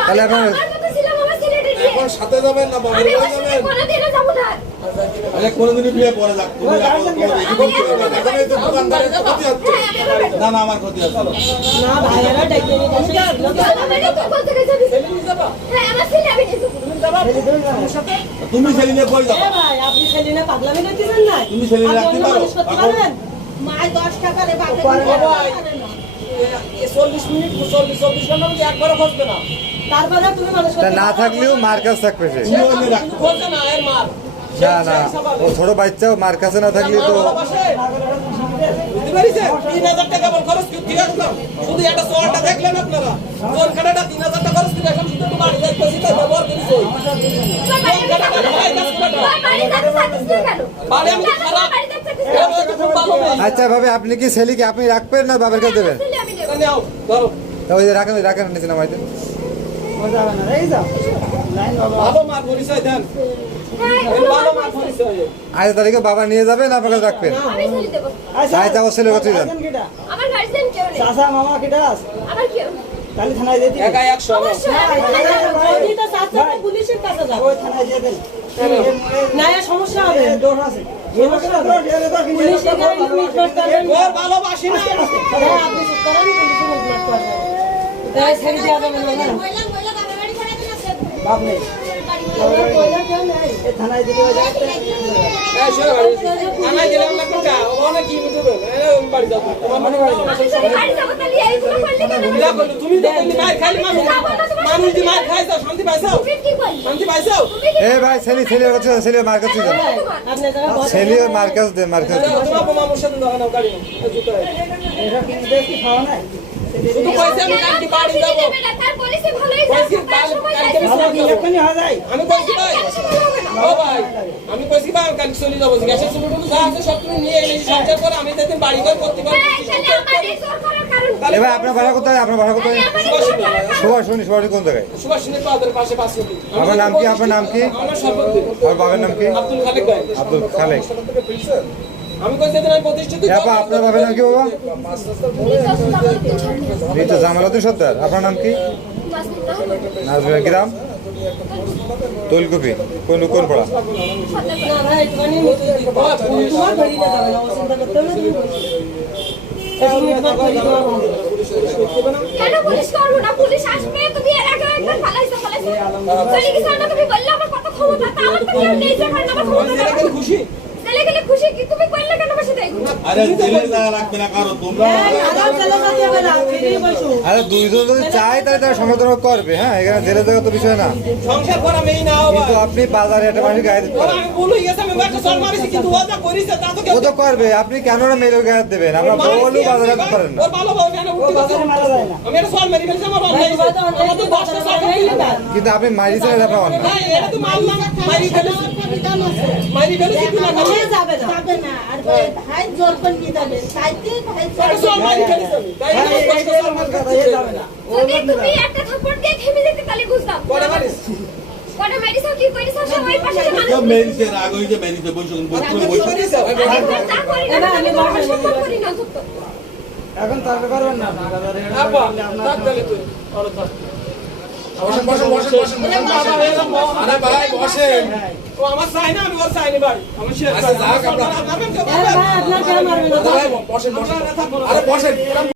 তাহলে এখন রে। সাথে যাবেন না বাবার যাবেন কোনোদিনই বিয়ে পরে যাক না। হ্যাঁ, না না আমার ক্ষতি না। না, ডেকে। মানে হ্যাঁ। তুমি ছেলে কই আপনি সেলিনা পাগলামি করতেছেন না? তুমি সেলিনা আপনি রাখতে পারো? দশ টাকারে বাপে চল্লিশ মিনিট চল্লিশ চব্বিশ ঘণ্টা মধ্যে একবারও খসবে না। তারপরে তুমি মানুষ না থাকলেও মার কাছে থাকবে সে। না এর মার। না না ও ছোট বাচ্চা মার কাছে না থাকলে তো তিন হাজার টাকা খরচ শুধু দেখলেন আপনারা। তিন হাজার টাকা খরচ শুধু বাড়ি যাই তাই ব্যবহার করেছি। আচ্ছা ভাবে আপনি কি ছেলেকে আপনি রাখবেন না বাবার কাছে দেবেন? নাও ধরো ওই যে রাখেন ওই রাখেন নিচে নামাই দেন হ্যাঁ, আজ তারিখে বাবা নিয়ে যাবেন আপনার কাছে রাখবেন ছেলে। আজ আমার কাছে যান। মামা কেটা। তাহলে থানায় যেতে একা একশো পুলিশের কাছে যাব। থানায় না, সমস্যা হবে। দোষ আছে পুলিশ এখানে লুটপাট করবে না। ওর ভালোবাসি না হ্যাঁ, আপনি চুপ করেন, পুলিশে লুটপাট করবে। থানায় কোনটা ও অনেক কি বাড়ি যাব তুমি মানুষ যে মার খাই শান্তি পাইছাও তুমি কি করলে? শান্তি পাইছাও এ ভাই ছেলে ছেলের কাছে যান, মার কাছে যান ভাই, আপনি যারা বসে- ছেলে মার কাছে দেন মার কাছে তোমার বোমা সাথে দাও গাড়ি জুতো। এটা কি দেখি খাওয়া নাই? শুধু আমি কালকে বাড়ি যাব আমি কইছি ভাই? ও ভাই আমি কইছি ভাই কালকে চলে যাব গ্যাসের যা আছে সব তুমি নিয়ে এলে সংসার করে আমি যেদিন ঘর করতে পারব আপনার ভাড়া কোথায়? ভাড়া কোথায়? সুভাষ শুনি সুভাষ কোন জায়গায়? সুভাষ সিনের পাদের পাশে পাঁচ কোটি আপনার নাম কি? আপনার নাম কি? আমার বাবার নাম কি? আব্দুল খালেক। ভাই আব্দুল খালেক আমি কইছি আমি প্রতিষ্ঠিত আপনার বাবার নাম কি বাবা? তুমি জামালউদ্দিন এই তো জামালউদ্দিন সর্দার আপনার নাম কি। নাজমিয়া গ্রাম তৈলকুপি কোন কোন পড়া না ভাই, একটুখানি মিটুট তোমার ধরিয়ে যাবে না, ও চিন্তা করতে হবে না, তুমি বলো। একটু মিটমাট করি তোমার। কেন পুলিশ করব না? পুলিশ আসবে, তুমি এর আগে একবার পালাইছো, পালাইছো। চলে গেছো না, তুমি বললে আমার কত ক্ষমতা, তা আমার তো কেউ নেই যে আমার ক্ষমতা জেলে দেখাবো। গেলে খুশি চলে গেলে খুশি কি? তুমি করলে কেন সাথে আরে যা রাখবে না কারও তোমরা যেতে। আরে দুইজন যদি চায় তাহলে তারা সমাধান করবে হ্যাঁ? এখানে জেলে যাওয়ার তো বিষয় না। সংসার করা মেয়ে না কিন্তু আপনি বাজারে একটা মানুষের গায়ে দিতে পারেন। ও তা করবে। আপনি কেন না মেয়ের গায়ে দেবেন? আমরা বললেও বাজারে পারেন না। কিন্তু আপনি মারিছেন এটা আপনার অন্যায়। যাবে না। আর ভাই জোর করে যাবে? ভাই মারি ফেলেছি আমি। তাই ভাই, আমি এই দশটা সর মারতে কথা এ যাবে না যদি তুমি একটা থাপ্পড় দিয়ে থেমে যেতে তাহলে বুঝতাম। পরে মারিস। কটা মেডিসিন কি করেছ সবাই পাশে যে মানুষ মেরিতে রাগ যে মেরিতে বসে বসে আমি বসে আমি যা করি না, আমি আমি না। এখন তর্ক করবেন না আব্বা, আপনার তাহলে তুই। ওরে থাক। বসেন বসেন বসেন বসেন বাবা, এরকম বস। আরে ভাই বসেন ও আমার চাই না, আমি ওর চাইনি ভাই। আমার শেষ আচ্ছা, যাক আমার আপনার। মারবেন কেউ ভাই, আপনার কেউ মারবে বসেন বসেন আরে বসেন